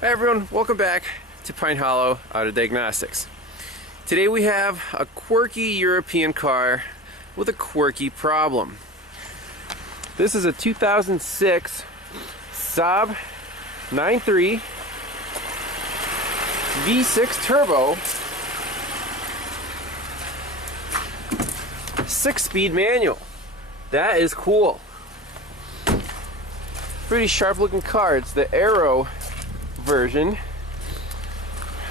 Hi everyone, welcome back to Pine Hollow Auto Diagnostics. Today we have a quirky European car with a quirky problem. This is a 2006 Saab 9.3 V6 Turbo 6-speed manual. That is cool. Pretty sharp looking car. It's the Aero version.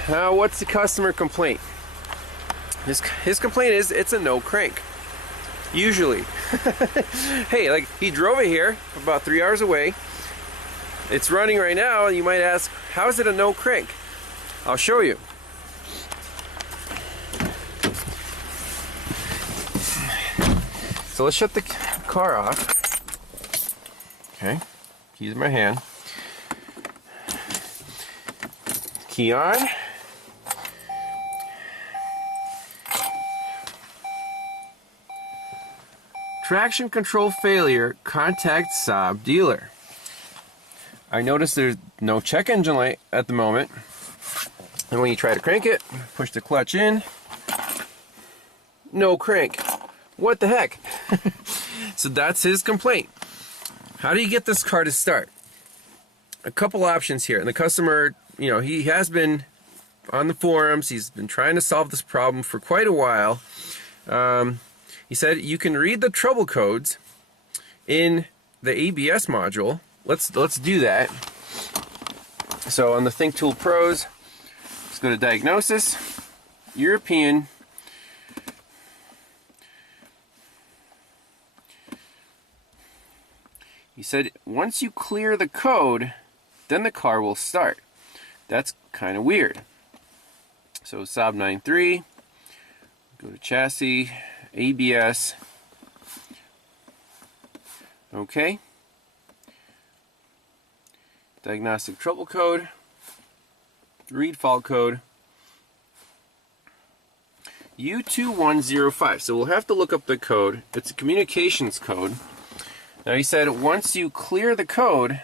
Now, what's the customer complaint? His complaint is it's a no crank. Usually. Hey, like, he drove it here about 3 hours away. It's running right now, and you might ask, how is it a no crank? I'll show you. So let's shut the car off. Okay, keys in my hand. Key on. Traction control failure, contact Saab dealer. I noticed there's no check engine light at the moment. And when you try to crank it, push the clutch in, no crank. What the heck? So that's his complaint. How do you get this car to start? A couple options here. And the customer, you know, he has been on the forums. He's been trying to solve this problem for quite a while. He said you can read the trouble codes in the ABS module. Let's do that. So on the THINKTOOL Pros, let's go to Diagnosis, European. He said once you clear the code, then the car will start. That's kind of weird. So Saab 9.3, go to chassis, ABS. Okay. Diagnostic trouble code, read fault code, U2105. So we'll have to look up the code. It's a communications code. Now he said once you clear the code,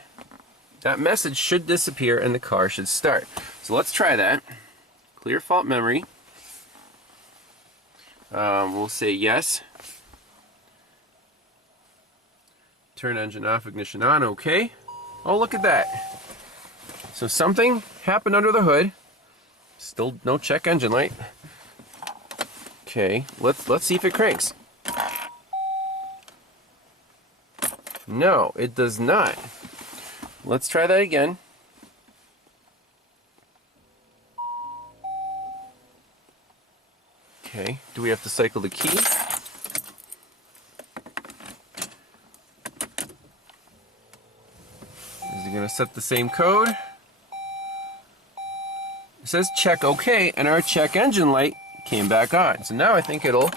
that message should disappear and the car should start. So let's try that. Clear fault memory. We'll say yes. Turn engine off, ignition on, okay. Oh, look at that. So something happened under the hood. Still no check engine light. Okay, let's see if it cranks. No, it does not. Let's try that again. Okay, do we have to cycle the key? Is it going to set the same code? It says check OK, and our check engine light came back on. So now I think it'll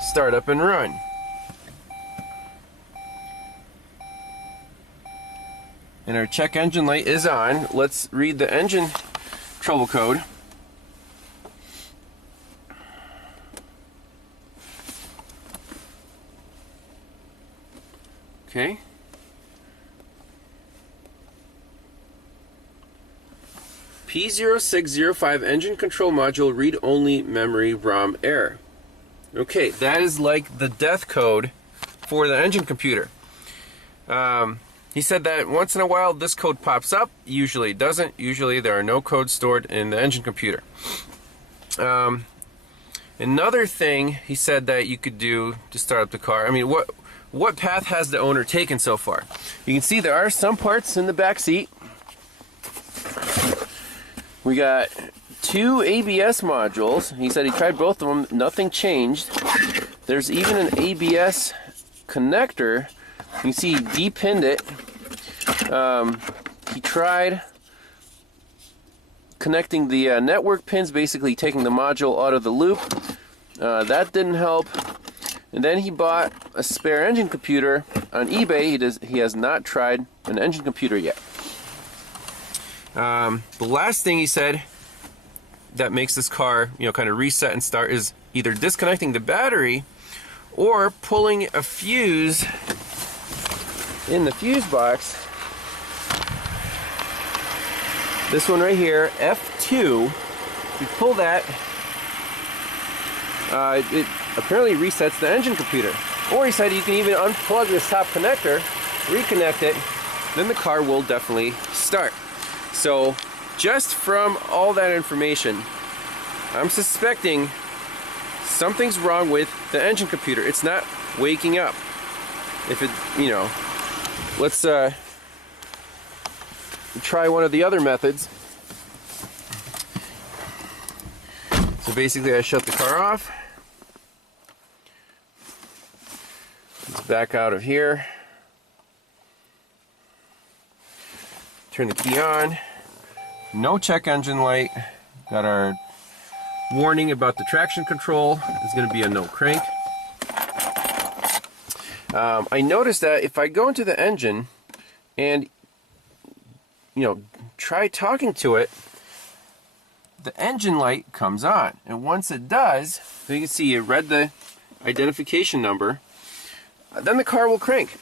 start up and run. And our check engine light is on. Let's read the engine trouble code. Okay. P0605 engine control module read only memory ROM error. Okay, that is like the death code for the engine computer. He said that once in a while this code pops up. Usually it doesn't. Usually there are no codes stored in the engine computer. Another thing he said that you could do to start up the car. I mean, what path has the owner taken so far? You can see there are some parts in the back seat. We got 2 ABS modules. He said he tried both of them. Nothing changed. There's even an ABS connector. You can see he depinned it. He tried connecting the network pins, basically taking the module out of the loop. That didn't help. And then he bought a spare engine computer on eBay. He has not tried an engine computer yet. The last thing he said that makes this car, you know, kind of reset and start is either disconnecting the battery or pulling a fuse in the fuse box This one right here, F2, you pull that, it apparently resets the engine computer. Or he said you can even unplug this top connector, reconnect it, then the car will definitely start. So just from all that information, I'm suspecting something's wrong with the engine computer. It's not waking up. If it, you know, let's try one of the other methods. So basically I shut the car off. Let's back out of here. Turn the key on. No check engine light. Got our warning about the traction control. It's going to be a no crank. I noticed that if I go into the engine and, you know, try talking to it, the engine light comes on. And once it does, you can see it read the identification number, then the car will crank.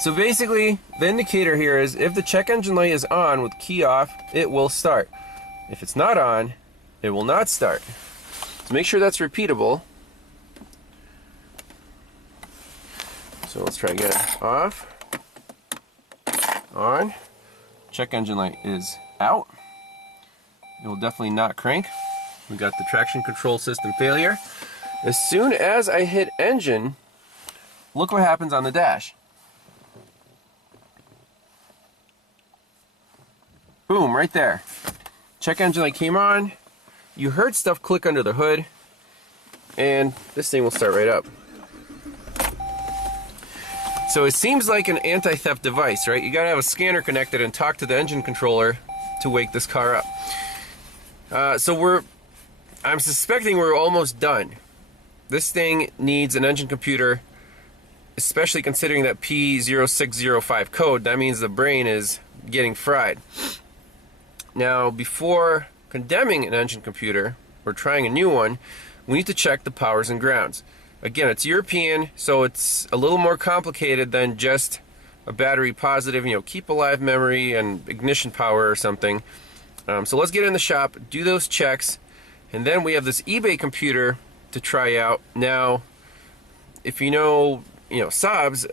So basically, the indicator here is if the check engine light is on with key off, it will start. If it's not on, it will not start. So make sure that's repeatable. So let's try again. Off, on, check engine light is out. It will definitely not crank. We got the traction control system failure. As soon as I hit engine, look what happens on the dash. Boom, right there. Check engine light came on. You heard stuff click under the hood, and this thing will start right up. So it seems like an anti-theft device, right? You gotta have a scanner connected and talk to the engine controller to wake this car up. I'm suspecting we're almost done. This thing needs an engine computer, especially considering that P0605 code. That means the brain is getting fried. Now, before condemning an engine computer or trying a new one, we need to check the powers and grounds. Again, it's European, so it's a little more complicated than just a battery positive, you know, keep alive memory and ignition power or something. So let's get in the shop, do those checks, and then we have this eBay computer to try out. Now, if you know Saabs,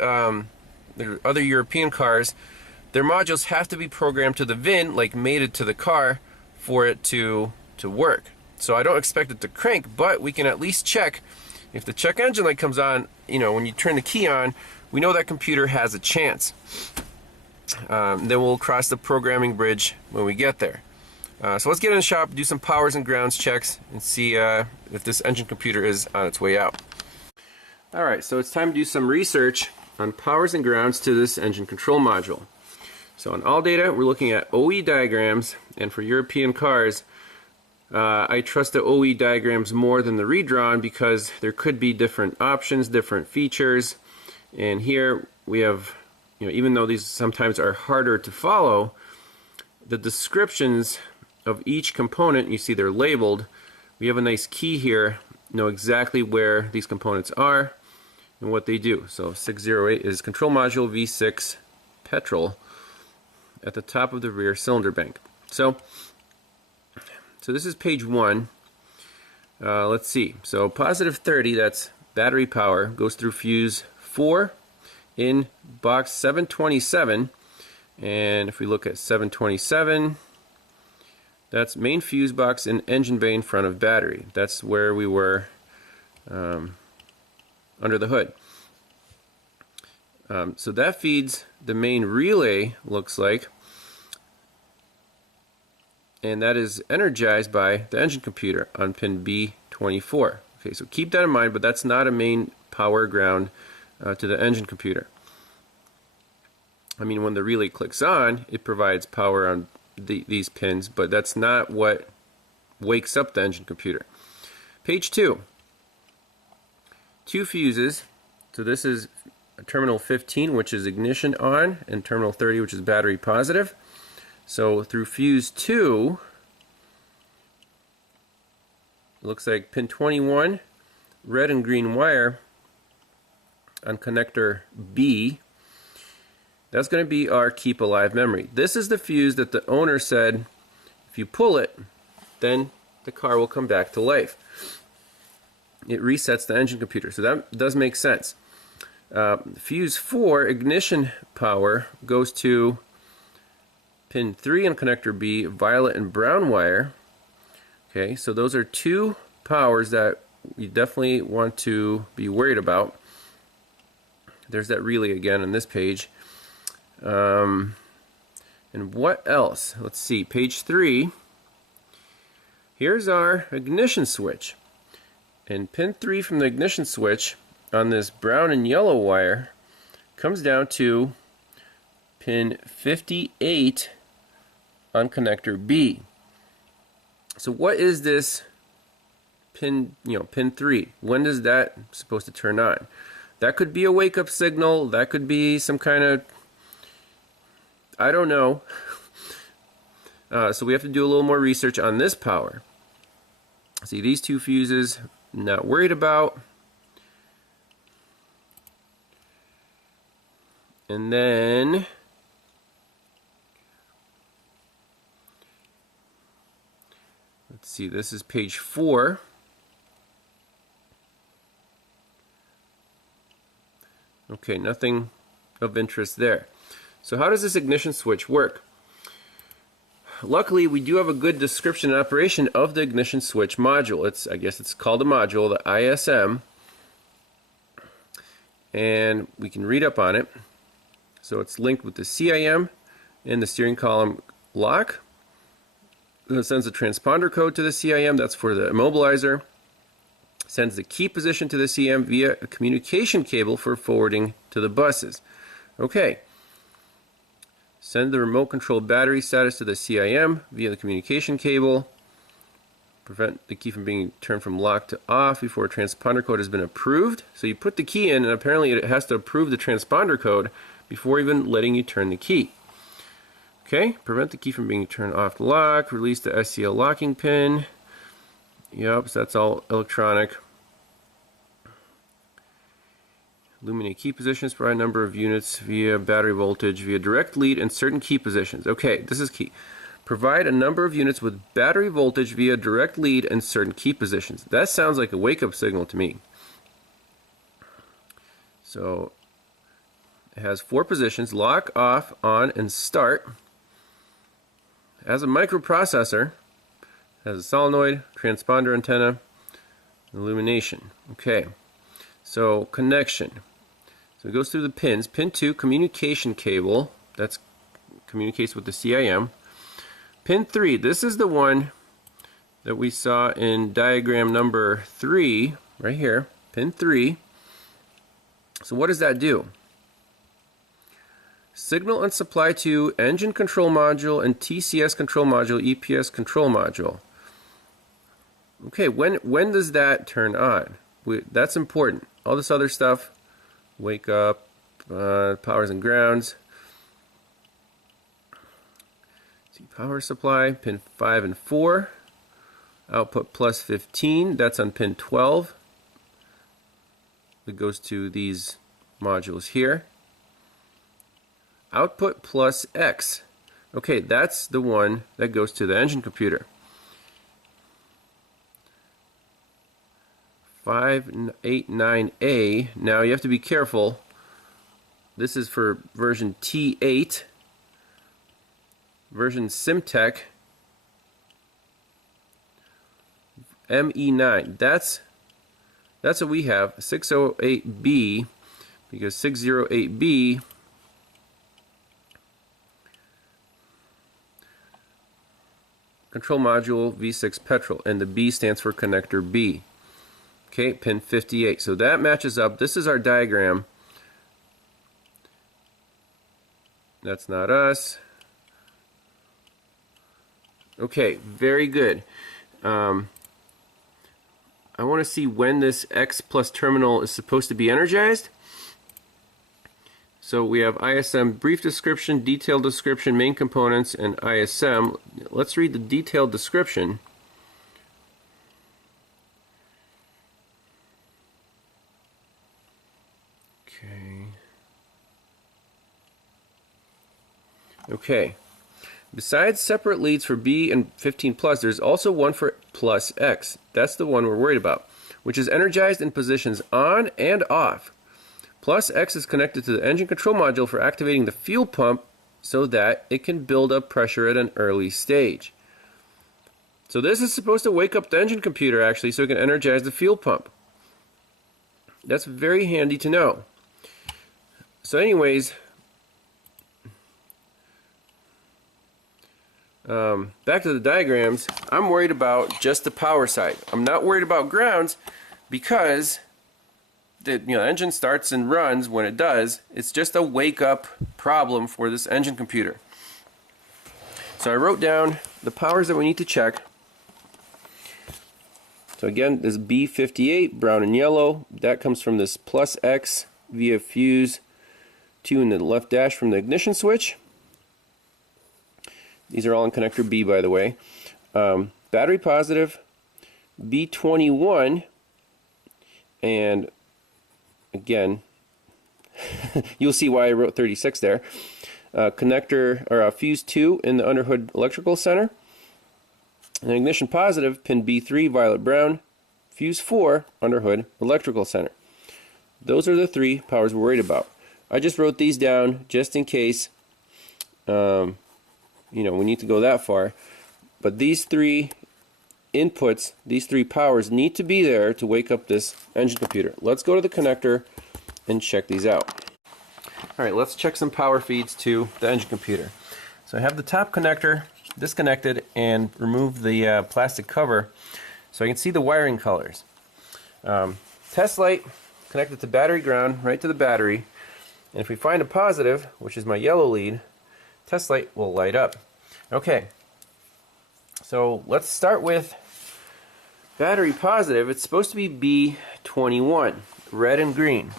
there are other European cars, their modules have to be programmed to the VIN, like mated to the car, for it to work. So I don't expect it to crank, but we can at least check. If the check engine light comes on, you know, when you turn the key on, we know that computer has a chance. Then we'll cross the programming bridge when we get there. So let's get in the shop, do some powers and grounds checks, and see if this engine computer is on its way out. Alright, so it's time to do some research on powers and grounds to this engine control module. So on all data, we're looking at OE diagrams, and for European cars, I trust the OE diagrams more than the redrawn because there could be different options, different features, and here we have, you know, even though these sometimes are harder to follow, the descriptions of each component, you see they're labeled. We have a nice key here, know exactly where these components are and what they do. So 608 is control module V6 petrol at the top of the rear cylinder bank. So this is page 1. Let's see. So positive 30, that's battery power, goes through fuse 4 in box 727. And if we look at 727, that's main fuse box and engine bay in front of battery. That's where we were under the hood. So that feeds the main relay, looks like, and that is energized by the engine computer on pin B24. Okay, so keep that in mind, but that's not a main power ground to the engine computer. I mean, when the relay clicks on, it provides power on these pins, but that's not what wakes up the engine computer. Page 2. 2 fuses. So this is terminal 15, which is ignition on, and terminal 30, which is battery positive. So through fuse 2, it looks like pin 21, red and green wire on connector B. That's going to be our keep alive memory. This is the fuse that the owner said if you pull it, then the car will come back to life. It resets the engine computer, so that does make sense. Fuse 4, ignition power, goes to pin 3 on connector B, violet and brown wire. Okay, so those are two powers that you definitely want to be worried about. There's that relay again on this page. And what else? Let's see, page 3. Here's our ignition switch. And pin 3 from the ignition switch on this brown and yellow wire comes down to pin 58 on connector B. So what is this pin, pin 3? When is that supposed to turn on? That could be a wake-up signal. That could be some kind of, I don't know. So we have to do a little more research on this power. See, these two fuses, not worried about. And then let's see, this is page 4. Okay, nothing of interest there. So how does this ignition switch work? Luckily, we do have a good description and operation of the ignition switch module. I guess it's called a module, the ISM. And we can read up on it. So it's linked with the CIM and the steering column lock. It sends a transponder code to the CIM, that's for the immobilizer. Sends the key position to the CIM via a communication cable for forwarding to the buses. Okay. Send the remote control battery status to the CIM via the communication cable. Prevent the key from being turned from lock to off before a transponder code has been approved. So you put the key in, and apparently it has to approve the transponder code before even letting you turn the key. Okay, prevent the key from being turned off to lock. Release the SCL locking pin. Yep, so that's all electronic. Illuminate key positions, provide a number of units via battery voltage, via direct lead and certain key positions. Okay, this is key. Provide a number of units with battery voltage via direct lead and certain key positions. That sounds like a wake-up signal to me. So it has 4 positions: lock, off, on, and start. As a microprocessor, it has a solenoid, transponder antenna, illumination. Okay, so connection. So it goes through the pins. Pin 2, communication cable. That communicates with the CIM. Pin 3, this is the one that we saw in diagram number 3, right here. Pin 3. So what does that do? Signal and supply to engine control module and TCS control module, EPS control module. Okay, when does that turn on? That's important. All this other stuff, wake up, powers and grounds. See, power supply, pin 5 and 4. Output plus 15, that's on pin 12. It goes to these modules here. Output plus X. Okay, that's the one that goes to the engine computer. 589A. Now you have to be careful. This is for version T8. Version Simtech ME9. That's what we have. 608B, because 608B control module V6 petrol, and the B stands for connector B. Okay, pin 58. So that matches up. This is our diagram. That's not us. Okay, very good. I want to see when this X plus terminal is supposed to be energized. So we have ISM brief description, detailed description, main components, and ISM. Let's read the detailed description. Okay. Okay. Besides separate leads for B and 15 plus, there's also one for plus X. That's the one we're worried about, which is energized in positions on and off. Plus X is connected to the engine control module for activating the fuel pump so that it can build up pressure at an early stage. So this is supposed to wake up the engine computer actually so it can energize the fuel pump. That's very handy to know. So anyways, back to the diagrams. I'm worried about just the power side. I'm not worried about grounds because the engine starts and runs when it does. It's just a wake up problem for this engine computer. So I wrote down the powers that we need to check. So again, this B58, brown and yellow, that comes from this plus X via fuse 2 in the left dash from the ignition switch. These are all in connector B, by the way. Battery positive, B21, and again, you'll see why I wrote 36 there. Connector or fuse 2 in the underhood electrical center. And ignition positive, pin B3, violet brown, fuse 4, underhood electrical center. Those are the three powers we're worried about. I just wrote these down just in case we need to go that far. But these three inputs, these three powers need to be there to wake up this engine computer. Let's go to the connector and check these out. Alright, let's check some power feeds to the engine computer. So I have the top connector disconnected and remove the plastic cover so I can see the wiring colors. Test light connected to battery ground right to the battery, and if we find a positive, which is my yellow lead, test light will light up. Okay, so let's start with battery positive. It's supposed to be B21, red and green.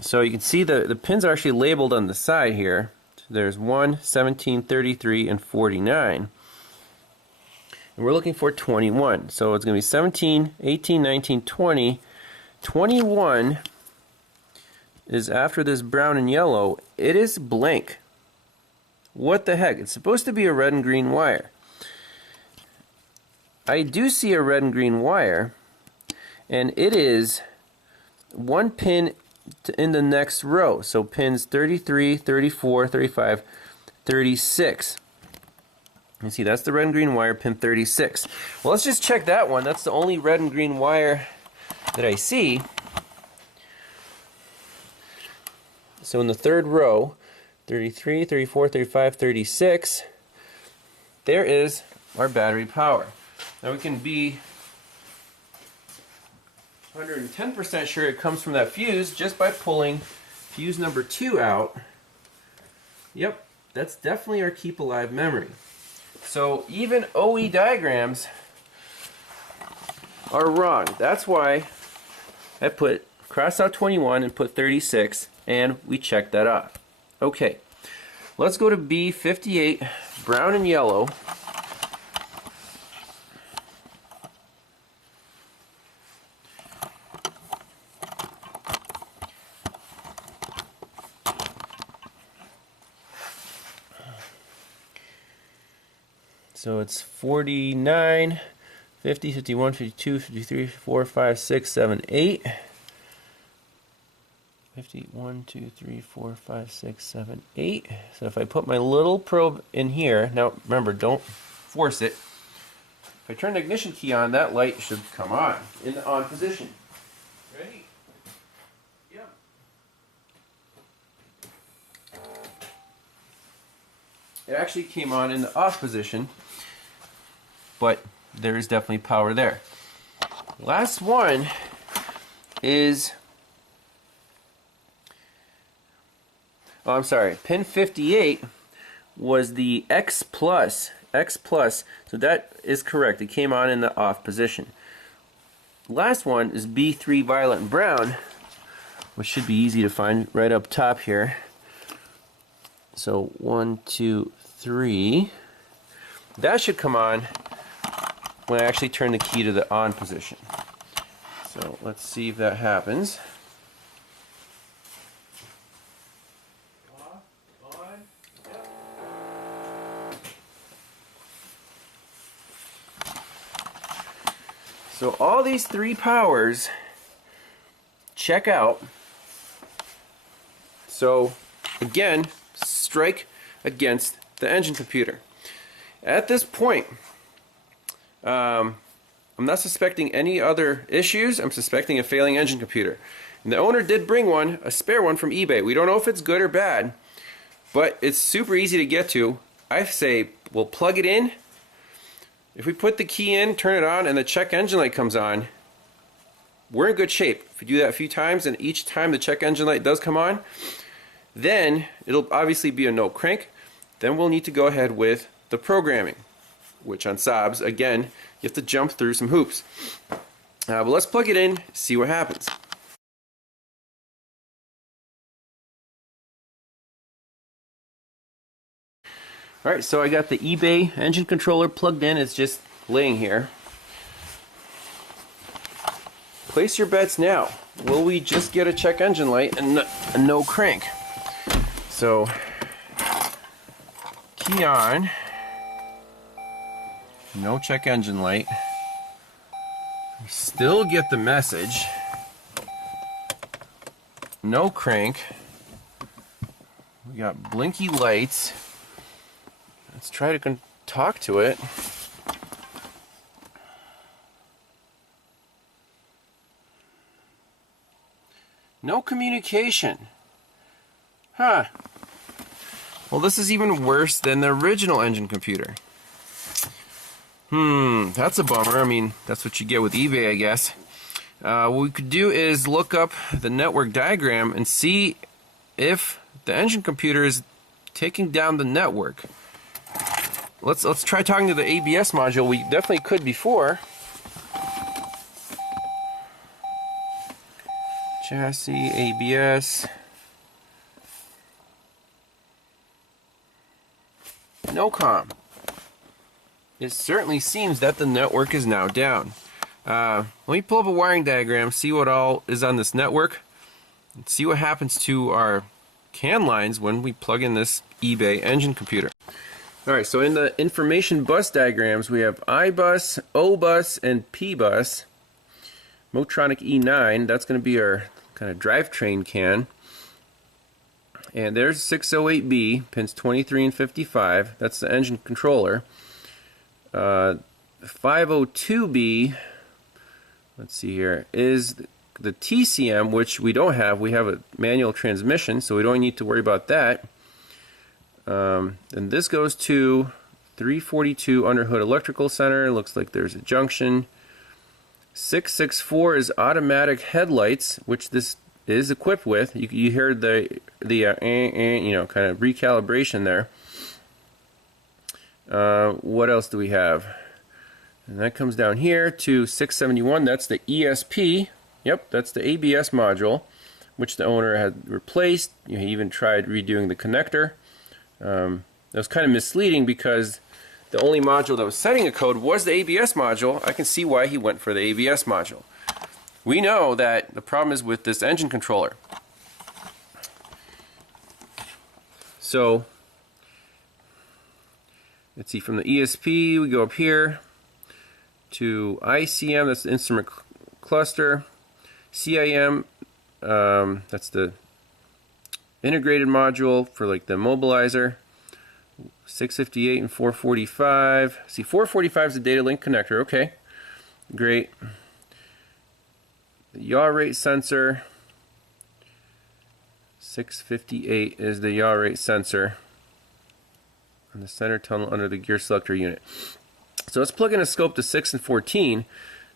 So you can see the pins are actually labeled on the side here. There's 1, 17, 33, and 49. And we're looking for 21. So it's going to be 17, 18, 19, 20. 21 is after this brown and yellow. It is blank. What the heck? It's supposed to be a red and green wire. I do see a red and green wire, and it is one pin in the next row. So pins 33, 34, 35, 36. You see, that's the red and green wire, pin 36. Well, let's just check that one. That's the only red and green wire that I see. So in the third row, 33, 34, 35, 36, there is our battery power. Now we can be 110% sure it comes from that fuse just by pulling fuse number 2 out. Yep, that's definitely our keep alive memory. So even OE diagrams are wrong. That's why I put cross out 21 and put 36, and we checked that off. Okay, let's go to B58, brown and yellow. So it's 49, 50, 51, 52, 53, 54, 5, 6, 7, 8. 51, 2, 3, 4, 5, 6, 7, 8. So if I put my little probe in here, now remember, don't force it. If I turn the ignition key on, that light should come on in the on position. Ready? Yep. It actually came on in the off position, but there is definitely power there. Last one is, oh, I'm sorry, pin 58 was the X plus, so that is correct. It came on in the off position. Last one is B3 violet and brown, which should be easy to find right up top here. So 1, 2, 3. That should come on when I actually turn the key to the on position. So let's see if that happens. Off, on. So all these three powers check out. So again, strike against the engine computer. At this point, I'm not suspecting any other issues. I'm suspecting a failing engine computer. And the owner did bring one, a spare one from eBay. We don't know if it's good or bad, but it's super easy to get to. I say we'll plug it in. If we put the key in, turn it on, and the check engine light comes on, we're in good shape. If we do that a few times, and each time the check engine light does come on, then it'll obviously be a no crank. Then we'll need to go ahead with the programming, which on Saabs, again, you have to jump through some hoops. But let's plug it in, see what happens. Alright, so I got the eBay engine controller plugged in. It's just laying here. Place your bets now. Will we just get a check engine light and a no crank? So, key on. No check engine light. We still get the message. No crank. We got blinky lights. Let's try to talk to it. No communication. Huh. Well, this is even worse than the original engine computer. That's a bummer. I mean, that's what you get with eBay, I guess. What we could do is look up the network diagram and see if the engine computer is taking down the network. Let's try talking to the ABS module. We definitely could before. Chassis, ABS. No comm. It certainly seems that the network is now down. Let me pull up a wiring diagram, see what all is on this network, and see what happens to our CAN lines when we plug in this eBay engine computer. Alright, so in the information bus diagrams we have I bus, O bus, and P bus. Motronic E9, that's going to be our kind of drivetrain CAN. And there's 608B, pins 23 and 55, that's the engine controller. 502B, let's see here, is the TCM, which we don't have. We have a manual transmission, so we don't need to worry about that. And this goes to 342 Underhood Electrical Center. Looks like there's a junction. 664 is automatic headlights, which this is equipped with. You heard the you know, kind of recalibration there. What else do we have? And that comes down here to 671. That's the ESP. Yep, that's the ABS module, which the owner had replaced. He even tried redoing the connector. That was kind of misleading because the only module that was setting a code was the ABS module. I can see why he went for the ABS module. We know that the problem is with this engine controller. So, let's see, from the ESP we go up here to ICM, that's the instrument cluster. CIM, that's the integrated module for like the immobilizer. 658 and 445. See, 445 is the data link connector. Okay, great. The yaw rate sensor. 658 is the yaw rate sensor on the center tunnel under the gear selector unit. So let's plug in a scope to 6 and 14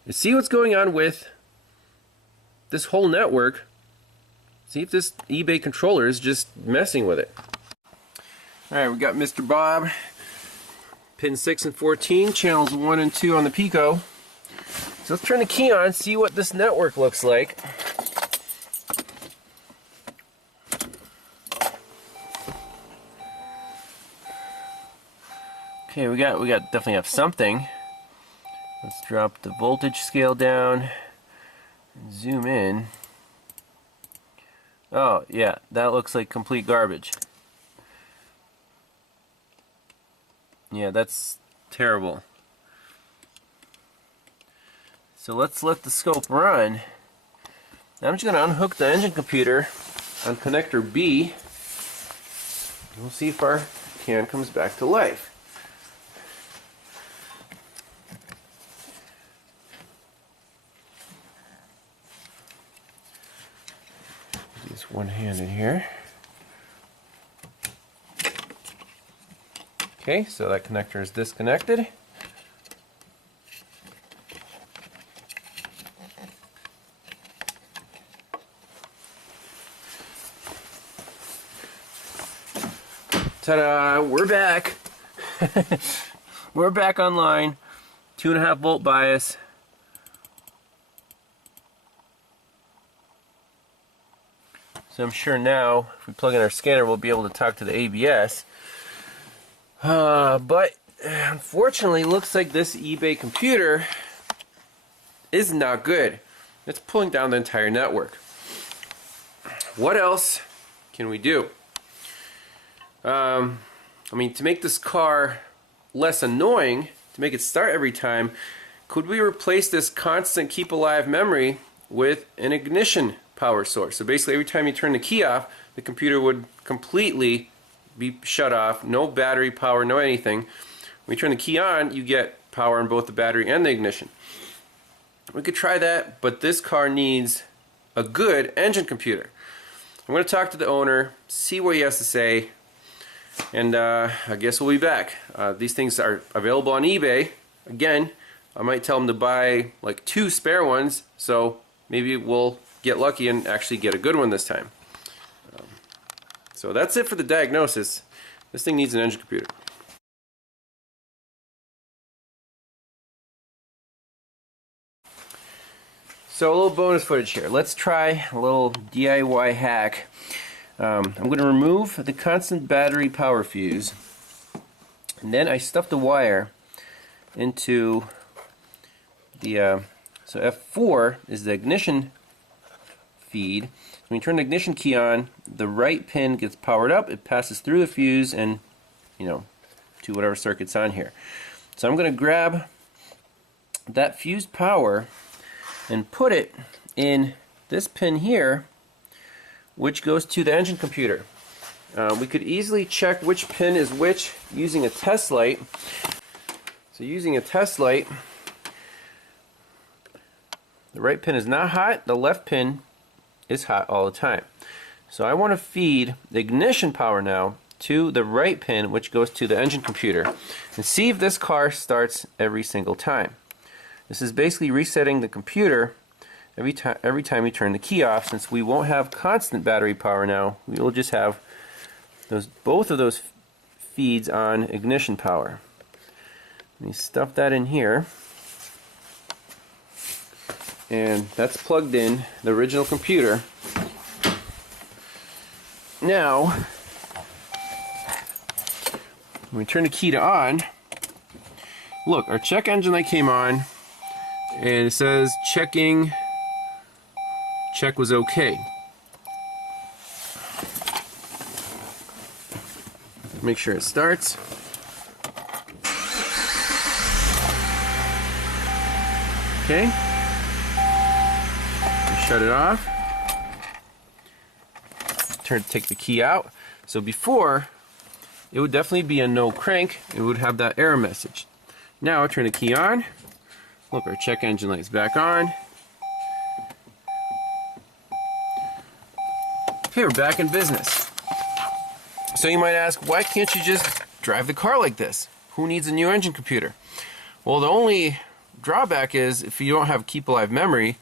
and see what's going on with this whole network. See if this eBay controller is just messing with it. Alright, we got Mr. Bob, pin 6 and 14, channels 1 and 2 on the Pico. So let's turn the key on, see what this network looks like. Okay, we definitely have something. Let's drop the voltage scale down and zoom in. Oh yeah, that looks like complete garbage. Yeah, that's terrible. So let's let the scope run. Now I'm just going to unhook the engine computer on connector B. We'll see if our can comes back to life. Just one-handed here. Okay, so that connector is disconnected. Ta-da! We're back. We're back online. 2.5 volt bias. So I'm sure now, if we plug in our scanner, we'll be able to talk to the ABS. But unfortunately, looks like this eBay computer is not good. It's pulling down the entire network. What else can we do? I mean, to make this car less annoying, to make it start every time, could we replace this constant keep alive memory with an ignition power source? So basically every time you turn the key off, the computer would completely be shut off, no battery power, no anything. When you turn the key on, you get power on both the battery and the ignition. We could try that, but this car needs a good engine computer. I'm going to talk to the owner, see what he has to say, and I guess we'll be back. These things are available on eBay. Again, I might tell him to buy like 2 spare ones, so maybe we'll get lucky and actually get a good one this time. So that's it for the diagnosis. This thing needs an engine computer. So a little bonus footage here. Let's try a little DIY hack. I'm going to remove the constant battery power fuse, and then I stuff the wire into the so F4 is the ignition feed. When you turn the ignition key on, the right pin gets powered up, it passes through the fuse and, you know, to whatever circuit's on here. So I'm going to grab that fused power and put it in this pin here, which goes to the engine computer. We could easily check which pin is which using a test light. So using a test light, the right pin is not hot, the left pin is hot all the time. So I want to feed the ignition power now to the right pin, which goes to the engine computer, and see if this car starts every single time. This is basically resetting the computer every time you turn the key off. Since we won't have constant battery power now, we will just have both of those feeds on ignition power. Let me stuff that in here, and that's plugged in the original computer. Now when we turn the key to on, look, our check engine light came on and it says checking, check was okay. Make sure it starts. Okay. Shut it off. Take the key out. So before, it would definitely be a no crank. It would have that error message. Now I turn the key on. Look, our check engine light's back on. Okay, we're back in business. So you might ask, why can't you just drive the car like this? Who needs a new engine computer? Well, the only drawback is if you don't have keep alive memory,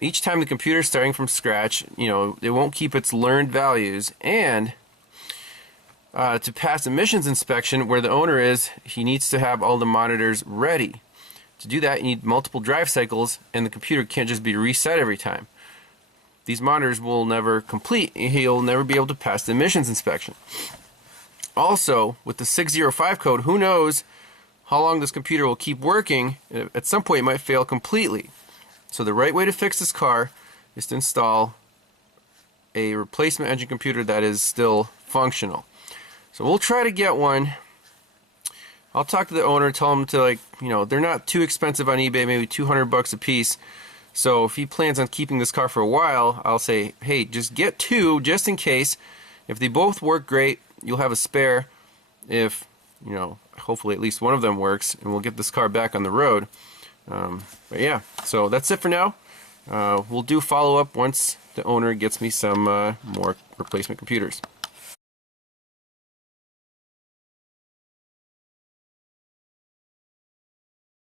each time the computer is starting from scratch, you know, it won't keep its learned values, and to pass emissions inspection where the owner is, he needs to have all the monitors ready. To do that, you need multiple drive cycles, and the computer can't just be reset every time. These monitors will never complete. He'll never be able to pass the emissions inspection. Also, with the 605 code, who knows how long this computer will keep working. At some point it might fail completely. So the right way to fix this car is to install a replacement engine computer that is still functional. So we'll try to get one. I'll talk to the owner, tell him to, like, you know, they're not too expensive on eBay, maybe 200 bucks a piece. So if he plans on keeping this car for a while, I'll say, hey, just get 2 just in case. If they both work great, you'll have a spare. If, you know, hopefully at least one of them works, and we'll get this car back on the road. But yeah, so that's it for now. We'll do follow-up once the owner gets me some more replacement computers.